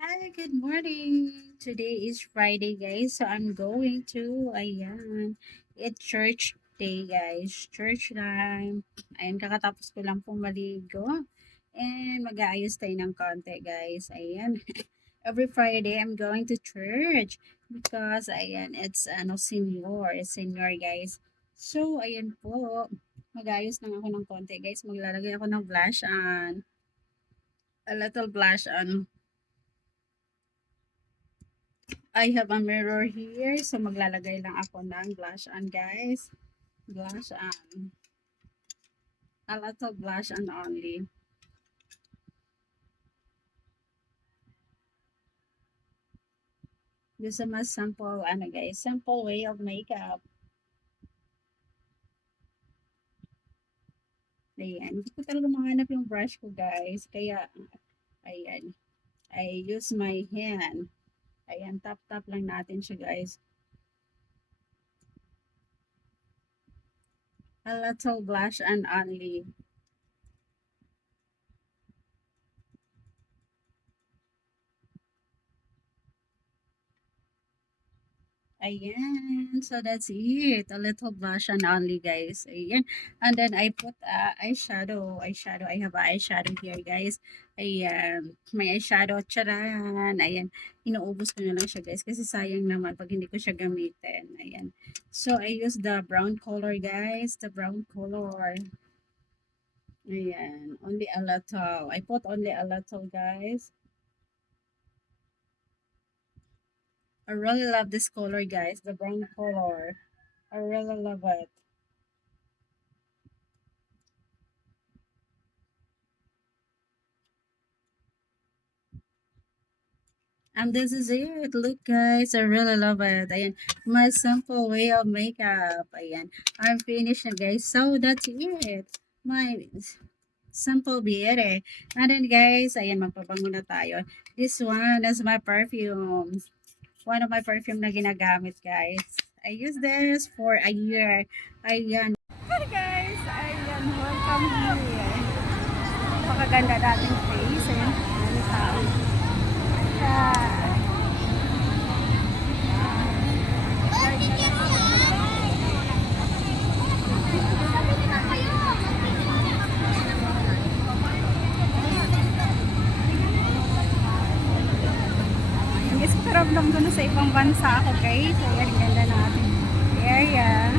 Hi, good morning. Today is Friday, guys. So I'm going to, it's church day, guys. Church time. Ayan, kakatapos ko lang pong maligo. And mag-aayos tayo ng konti, guys. Ayan. Every Friday, I'm going to church. Because, it's, senior, guys. So, ayan po. Mag-aayos lang ako ng konti, guys. Maglalagay ako ng blush on. A little blush on. I have a mirror here. So, maglalagay lang ako ng blush on, guys. Blush on. A little blush on only. This is my sample, guys. Simple way of makeup. Ayan. Hindi ko talaga mahanap yung brush ko, guys. Kaya, ayan. I use my hand. Ayan, tap-tap lang natin siya, guys. A little blush on only. Ayan. So, that's it. A little blush on only, guys. Ayan. And then, I put eyeshadow. I have eyeshadow here, guys. Ayan. May eyeshadow. Charan. Ayan. Inuubos ko na lang siya, guys. Kasi sayang naman pag hindi ko siya gamitin. Ayan. So, I use the brown color, guys. The brown color. Ayan. Only a little. I put only a little, guys. I really love this color, guys. The brown color. I really love it. And this is it. Look, guys. I really love it. Ayan. My simple way of makeup. Ayan. I'm finished na, guys. So, that's it. My simple beauty. And then, guys, ayan, magpabango na tayo. This one is my perfume. One of my perfume na ginagamit, guys. I use this for a year. Ayan. Hi, guys. Ayan. Welcome here. Napakaganda dating face. Ayan. Ano tao. Yes, pakiramdam ko na sa ibang bansa ako, guys. Ayan, ganda natin. Area.